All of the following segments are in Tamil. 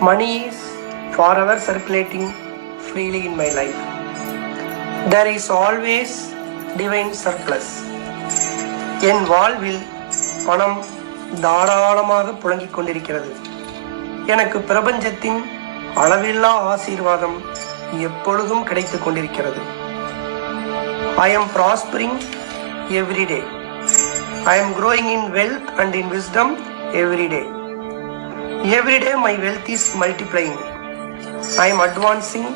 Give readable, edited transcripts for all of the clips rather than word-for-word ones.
Money is forever circulating freely in my life. There is always divine surplus. என் வாழ்வில் பணம் தாராளமாக புழங்கிக் கொண்டிருக்கிறது. எனக்கு பிரபஞ்சத்தின் அளவில்லா ஆசீர்வாதம் எப்பொழுதும் கிடைத்துக் கொண்டிருக்கிறது. I am prospering every day. I am growing in wealth and in wisdom every day. Every day my wealth is multiplying. I am advancing,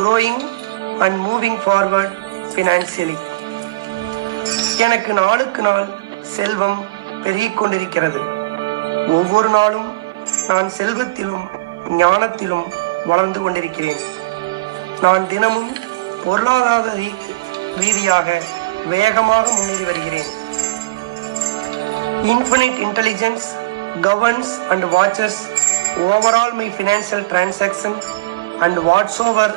growing and moving forward financially. எனக்கு நாளுக்கு நாள் செல்வம் பெருகிக் கொண்டிருக்கிறது. ஒவ்வொரு நாளும் நான் செல்வத்திலும் ஞானத்திலும் வளர்ந்து கொண்டிருக்கிறேன். நான் தினமும் பொருளாதார ரீதியாக வேகமாக முன்னேறி வருகிறேன். Infinite intelligence governs and watches over all my financial transactions, and whatsoever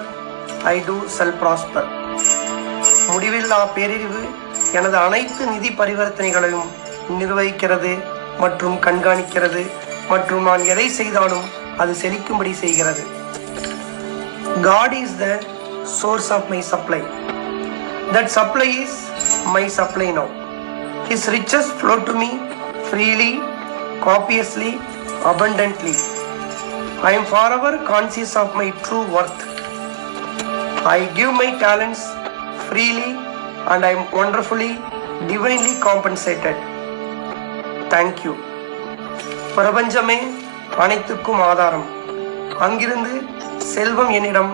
I do shall prosper. முடிவில்லா பேரறிவு எனது அனைத்து நிதி பரிவர்த்தனைகளையும் நிர்வகிக்கிறது மற்றும் கண்காணிக்கிறது, மற்றும் நான் எதை செய்தாலும் அது செழிக்கும்படி செய்கிறது. God is the source of my supply. That supply is my supply now. His riches flow to me freely, copiously, abundantly. I am forever conscious of my true worth. I give my talents freely and I am wonderfully, divinely compensated. Thank you. பிரபஞ்சமே அனைத்துக்கும் ஆதாரம். அங்கிருந்து செல்வம் என்னிடம்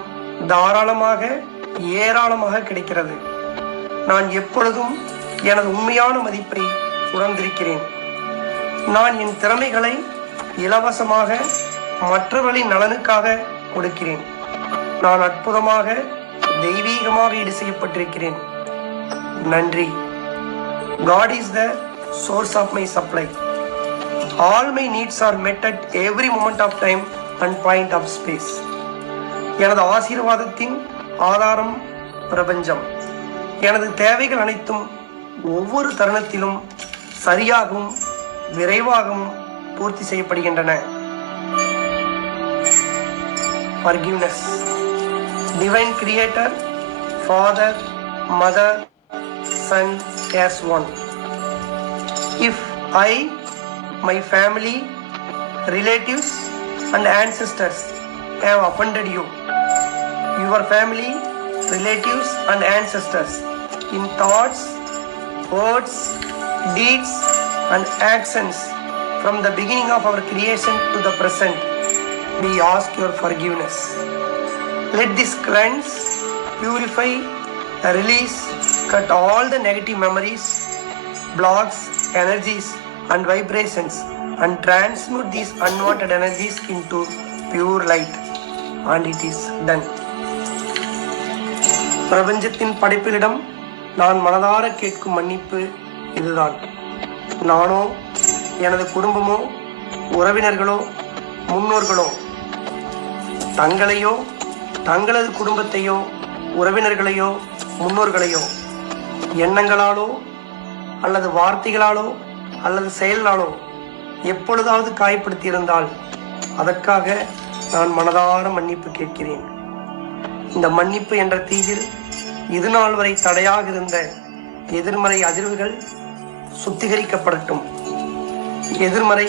தாராளமாக ஏராளமாக கிடைக்கிறது. நான் எப்பொழுதும் எனது உண்மையான மதிப்பை உணர்ந்திருக்கிறேன். நான் என் திறமைகளை இலவசமாக மற்றவர்களின் நலனுக்காக கொடுக்கிறேன். நான் அற்புதமாக தெய்வீகமாக ஈடு செய்யப்பட்டிருக்கிறேன். நன்றி. God is the source of my supply. All my needs are met at every moment of time and point of space. எனது ஆசீர்வாதத்தின் ஆதாரம் பிரபஞ்சம். எனது தேவைகள் அனைத்தும் ஒவ்வொரு தருணத்திலும் சரியாகவும் விரைவாகவும் பூர்த்தி செய்யப்படுகின்றன. Forgiveness. Divine Creator, Father, Mother, Son as one. If I, my family, relatives and ancestors have offended you, your family, relatives and ancestors in thoughts, words, deeds and actions from the beginning of our creation to the present, we ask your forgiveness. Let this cleanse, purify, release, cut all the negative memories, blocks, energies and vibrations and transmute these unwanted energies into pure light. And it is done. பிரபஞ்சத்தின் படைப்பிலிடம் நான் மனதார கேட்கும் மன்னிப்பு இதுதான். நானோ, எனது குடும்பமோ, உறவினர்களோ, முன்னோர்களோ தங்களையோ, தங்களது குடும்பத்தையோ, உறவினர்களையோ, முன்னோர்களையோ எண்ணங்களாலோ அல்லது வார்த்தைகளாலோ அல்லது செயலாலோ எப்பொழுதாவது காயப்படுத்தியிருந்தால் அதற்காக நான் மனதார மன்னிப்பு கேட்கிறேன். இந்த மன்னிப்பு என்ற தீயில் இதுநாள் வரை தடையாக இருந்த எதிர்மறை அதிர்வுகள் சுத்திகரிக்கப்படட்டும். எதிர்மறை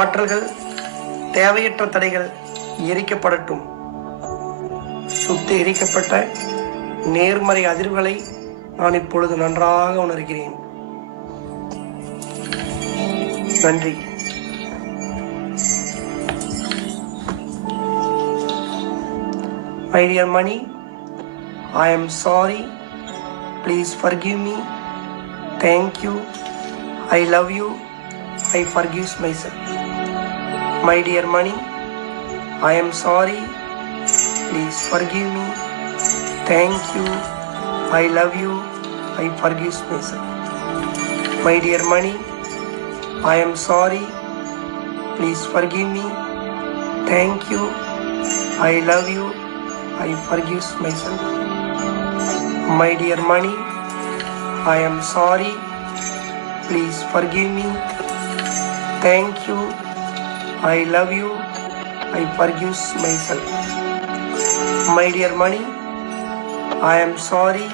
ஆற்றல்கள், தேவையற்ற தடைகள் எரிக்கப்படட்டும். சுத்திகரிக்கப்பட்ட நேர்மறை அதிர்வுகளை நான் இப்பொழுது நன்றாக உணர்கிறேன். நன்றி. My dear money, I am sorry. Please forgive me. Thank you. I love you. I forgive myself. My dear money, I am sorry. Please forgive me. Thank you. I love you. I forgive myself. My dear money, I am sorry. Please forgive me. Thank you. I love you. I forgive myself. My dear money, I am sorry. Please forgive me. Thank you. I love you. I forgive myself. My dear money, I am sorry.